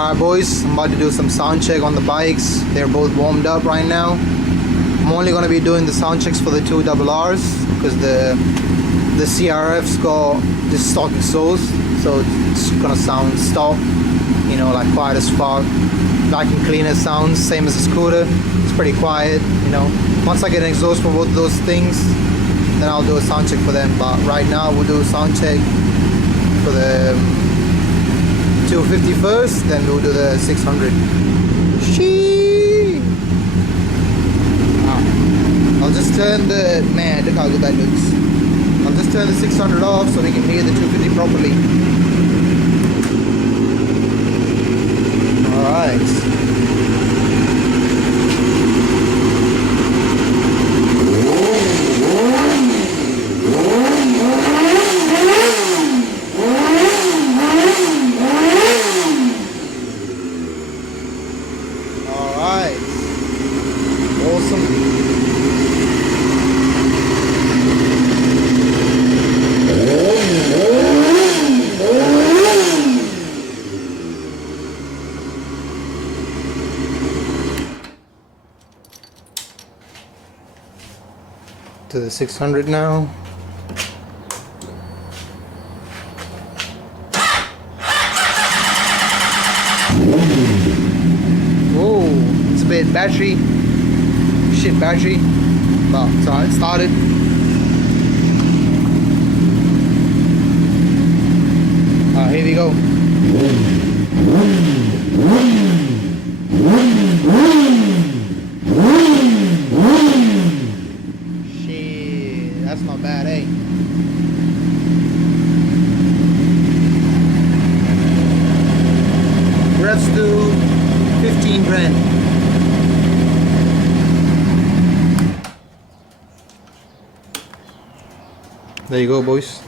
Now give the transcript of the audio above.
Alright boys, I'm about to do some sound check on the bikes. They're both warmed up right now. I'm only going to be doing the sound checks for the two RRs because the CRF's got this stock exhaust, so it's going to sound stock, you know, like quiet as fuck. Vacuum cleaner sounds same as a scooter. It's pretty quiet, you know. Once I get an exhaust for both of those things, then I'll do a sound check for them. But right now we'll do a sound check for the 250 first, then we'll do the 600. Sheesh. I'll just turn the, man, look how good that looks. I'll just turn the 600 off so we can hear the 250 properly. Alright. Awesome. To the 600 now. Whoa, it's a bit battery. Shit battery, but it's alright, it started. Here we go. Shit, that's not bad, eh? Let's do 15 grand. There you go, boys.